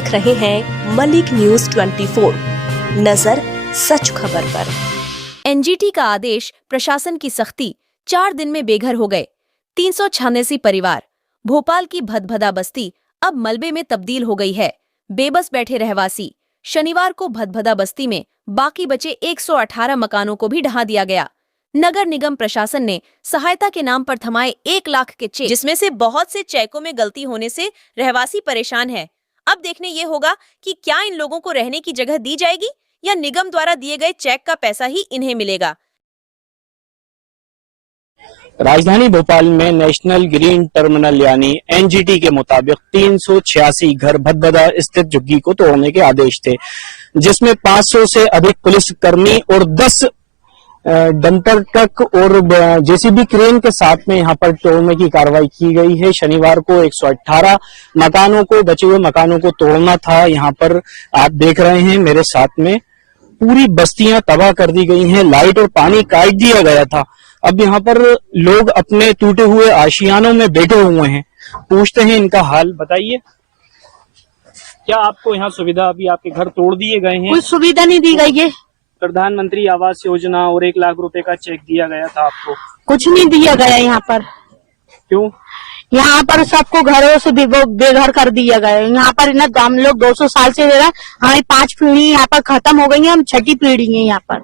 देख रहे हैं मलिक न्यूज 24, नजर सच खबर पर। एनजीटी का आदेश, प्रशासन की सख्ती, 4 दिन में बेघर हो गए 386 परिवार। भोपाल की भदभदा बस्ती अब मलबे में तब्दील हो गई है। बेबस बैठे रहवासी। शनिवार को भदभदा बस्ती में बाकी बचे 118 मकानों को भी ढहा दिया गया। नगर निगम प्रशासन ने सहायता के नाम पर थमाए 1 लाख के चेक, जिसमें से बहुत से चेकों में गलती होने से रहवासी परेशान है। अब देखने ये होगा कि क्या इन लोगों को रहने की जगह दी जाएगी या निगम द्वारा दिए गए चेक का पैसा ही इन्हें मिलेगा। राजधानी भोपाल में नेशनल ग्रीन टर्मिनल यानी एनजीटी के मुताबिक 386 घर भदभदा स्थित झुग्गी को तोड़ने के आदेश थे, जिसमें 500 से अधिक पुलिसकर्मी और 10 डंपर ट्रक और जेसीबी क्रेन के साथ में यहां पर तोड़ने की कार्रवाई की गई है। शनिवार को 118 मकानों को, बचे हुए मकानों को तोड़ना था। यहां पर आप देख रहे हैं मेरे साथ में पूरी बस्तियां तबाह कर दी गई हैं, लाइट और पानी काट दिया गया था। अब यहाँ पर लोग अपने टूटे हुए आशियानों में बैठे हुए हैं। पूछते हैं इनका हाल। बताइए, क्या आपको यहाँ सुविधा, अभी आपके घर तोड़ दिए गए हैं? कुछ सुविधा नहीं दी गई है। प्रधानमंत्री आवास योजना और 1 लाख रुपए का चेक दिया गया था आपको? कुछ नहीं दिया गया यहाँ पर। क्यों? यहाँ पर सबको घरों से बेघर कर दिया गया है। यहाँ पर ना हम लोग 200 साल से रह रहे हैं, हमारी 5 पीढ़ी यहाँ पर खत्म हो गई है, हम 6ठी पीढ़ी है यहाँ पर।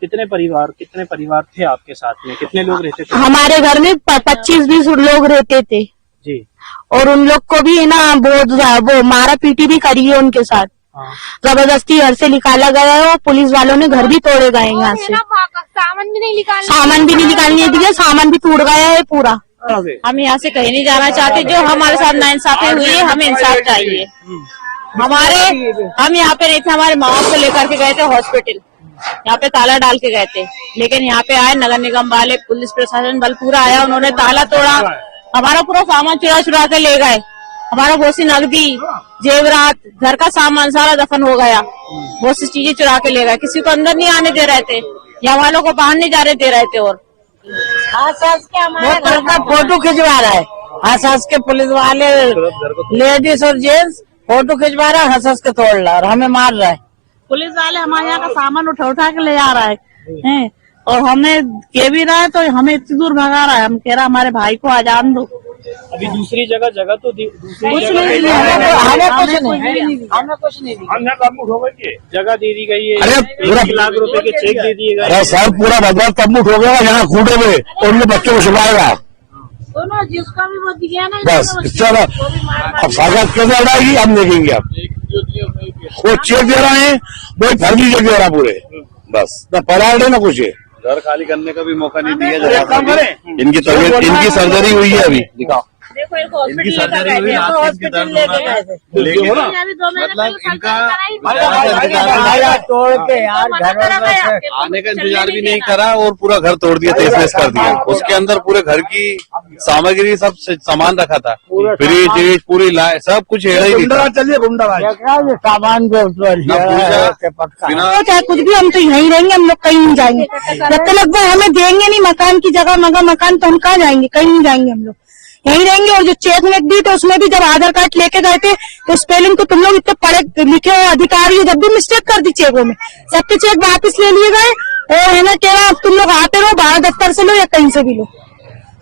कितने परिवार थे आपके साथ में? कितने लोग रहते थे? हमारे घर में 25-20 लोग रहते थे जी। और उन लोग को भी है ना वो मारा पीटी भी करी है उनके साथ। जबरदस्ती घर से निकाला गया है और पुलिस वालों ने घर भी तोड़े गए यहाँ से। सामान भी नहीं निकालने दिया, सामान भी टूट गया है पूरा। हम यहाँ से कहीं नहीं जाना चाहते। जो हमारे साथ नाइंसाफी हुई है, हमें इंसाफ चाहिए। हम यहाँ पे नहीं थे, हमारे माँ को लेकर के गए थे हॉस्पिटल, यहाँ पे ताला डाल के गए थे, लेकिन यहाँ पे आए नगर निगम वाले, पुलिस प्रशासन बल पूरा आया, उन्होंने ताला तोड़ा, हमारा पूरा सामान चुरा के ले गए। हमारा बहुत सी नकदी, जेवरात, घर का सामान सारा दफन हो गया। बहुत सी चीजें चुरा के ले गए। किसी को अंदर नहीं आने दे रहे थे, यहाँ वालों को बाहर नहीं जाने दे रहे थे। और फोटो खिंचवा रहा है, हंस के पुलिस वाले, लेडीज और जेंट्स फोटो खिंचवा रहा है, हंस के तोड़ रहा है और हमें मार रहा है। पुलिस वाले हमारे यहाँ का सामान उठा के ले जा रहा है और हमें कह भी रहा है तो हमें इतनी दूर भगा रहा है। हम कह रहा है हमारे भाई को आजाद दो। अभी दूसरी जगह कुछ नहीं, जगह दे दी गई है। अरे 1 लाख रुपए के चेक दे दिए गए। अरे सर, पूरा बाजार तब्बूत हो गया यहाँ खूटे में, और उनके बच्चों को छुपाएगा जिसका भी वो दिया ना, बस। इससे अब साजात कैसे उड़ाएगी? हम देखेंगे। अब वो चेक दे रहे हैं, वही फर्जी चेक दे रहा पूरे, बस न पढ़ा ना कुछ। घर खाली करने का भी मौका नहीं दिया। इनकी तबीयत, इनकी सर्जरी हुई है अभी, दिखाओ इनकी सर्जरी हुई है, मतलब इनका तोड़ के यार आने का इंतजार भी नहीं करा और पूरा घर तोड़ दिया, तहस कर दिया। उसके अंदर पूरे घर की सामग्री, सब सामान रखा था, फ्रिज पूरी लाए, सब कुछ हेड़ा ही था। सामान बिना चाहे कुछ भी, हम तो यहीं रहेंगे, हम लोग कहीं नहीं जाएंगे जब तक हमें देंगे नहीं मकान की जगह। मगर मकान तो हम कहाँ जाएंगे? कहीं नहीं जाएंगे, हम लोग यहीं रहेंगे। और जो चेक में दी तो उसमें भी जब आधार कार्ड लेके गए थे तो स्पेलिंग तो तुम लोग इतने पढ़े लिखे हुए अधिकारी हो, जब भी मिस्टेक कर दी चेकों में, सबके चेक वापस ले लिए गए। और है ना कह रहा तुम लोग आते रहो, बाहर दफ्तर से लो या कहीं से भी लो,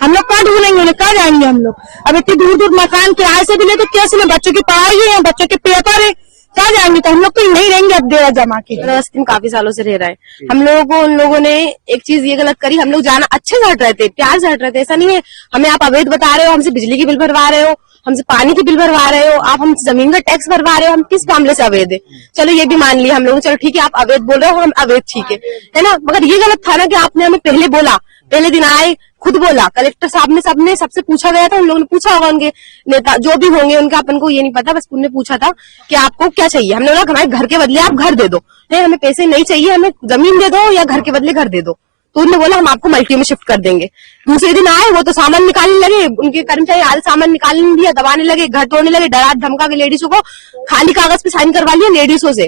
हम लोग कहाँ ढूंढेंगे उन्हें? कहाँ जाएंगे हम लोग? अब इतनी दूर दूर मकान किराए से भी ले तो कैसे ले? बच्चों की पढ़ाई है, बच्चों के पेपर है, क्या जाएंगे? तो हम लोग तो यहीं रहेंगे अब डेरा जमा के। बस्ती में काफी सालों से रह रहा है। हम लोगों को, उन लोगों ने एक चीज ये गलत करी, हम लोग जाना अच्छे से हट रहे थे, प्यार से हट रहे थे। ऐसा नहीं है हमें आप अवैध बता रहे हो, हमसे बिजली की बिल भरवा रहे हो, हमसे पानी की बिल भरवा रहे हो, आप हमसे जमीन का टैक्स भरवा रहे हो। हम किस मामले से अवैध है? चलो ये भी मान लिया हम लोग, चलो ठीक है आप अवैध बोल रहे हो, हम अवैध ठीक है ना। मगर ये गलत था ना कि आपने हमें पहले बोला, पहले दिन आए खुद बोला, कलेक्टर साहब ने, सबने, सबसे पूछा गया था, उन लोगों ने पूछा होगा, उनके नेता जो भी होंगे उनका, अपन को ये नहीं पता, बस उन्होंने पूछा था कि आपको क्या चाहिए। हमने बोला हमारे घर के बदले आप घर दे दो। नहीं, हमें पैसे नहीं चाहिए, हमें जमीन दे दो या घर के बदले घर दे दो। तो उन्होंने बोला हम आपको मल्टी में शिफ्ट कर देंगे। दूसरे दिन आए वो तो सामान निकालने लगे, उनके कर्मचारी आल सामान निकालने नहीं दिया, दबाने लगे, घर तोड़ने लगे, डरा धमका के लेडीजों को खाली कागज पे साइन करवा लिया, लेडीजों से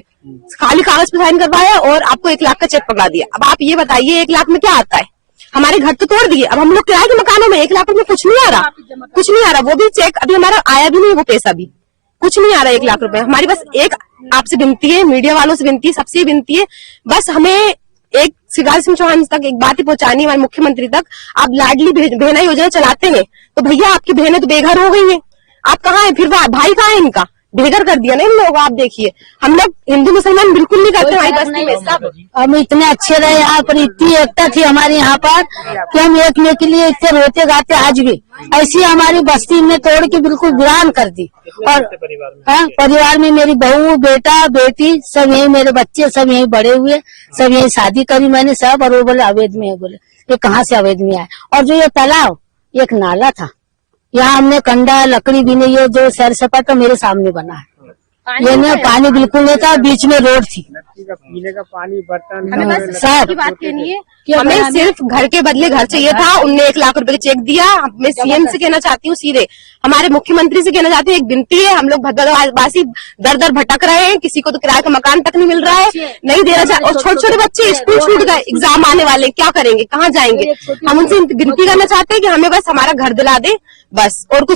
खाली कागज पे साइन करवाया और आपको 1 लाख का चेक पकड़ा दिया। अब आप ये बताइए 1 लाख में क्या आता है? हमारे घर तो तोड़ दिए, अब हम लोग किराए के मकानों में 1 लाख में कुछ नहीं आ रहा, कुछ नहीं आ रहा। वो भी चेक अभी हमारा आया भी नहीं, वो पैसा भी कुछ नहीं आ रहा 1 लाख रुपए। हमारी बस एक आपसे विनती है, मीडिया वालों से विनती है, सबसे विनती है, बस हमें एक शिवराज सिंह चौहान तक एक बात ही पहुंचानी है, हमारे मुख्यमंत्री तक। आप लाडली बहना योजना चलाते हैं तो भैया आपकी बहनें तो बेघर हो गई हैं, आप कहाँ हैं फिर? भाई कहाँ है इनका? बेघर कर दिया ना इन लोग। आप देखिए, हम लोग हिंदू मुसलमान बिल्कुल नहीं करते हमारी बस्ती में सब। हम इतने अच्छे रहे यहाँ पर, इतनी एकता थी हमारे यहाँ पर कि हम एक में के लिए इतने रोते गाते आज भी। ऐसी हमारी बस्ती ने तोड़ के बिल्कुल वीरान कर दी। और परिवार में मेरी बहू, बेटा, बेटी सब यही, मेरे बच्चे सब यही बड़े हुए, सब यही शादी करी मैंने सब। और वो बोले अवैध में है, बोले ये कहाँ से अवैध में आए। और जो ये तालाब, एक नाला था, यहाँ हमने कंडा लकड़ी भी नहीं, ये जो सैर सपाटा मेरे सामने बना है, ये नहीं, पानी बिल्कुल नहीं था, बीच में रोड थी। पीने का पानी, बर्तन, हमें बस की बात कहनी है कि हमें सिर्फ घर के बदले घर चाहिए था। उनने 1 लाख रुपए का चेक दिया। मैं सीएम से कहना चाहती हूँ, सीधे हमारे मुख्यमंत्री से कहना चाहती हूँ, एक विनती है, हम लोग भदभदावासी दर दर भटक रहे हैं, किसी को तो किराए का मकान तक नहीं मिल रहा है, नहीं देना चाहिए। और छोटे छोटे बच्चे स्कूल छूट गए, एग्जाम आने वाले, क्या करेंगे, कहाँ जाएंगे? हम उनसे विनती करना चाहते हैं कि हमें बस हमारा घर दिला दे, बस और कुछ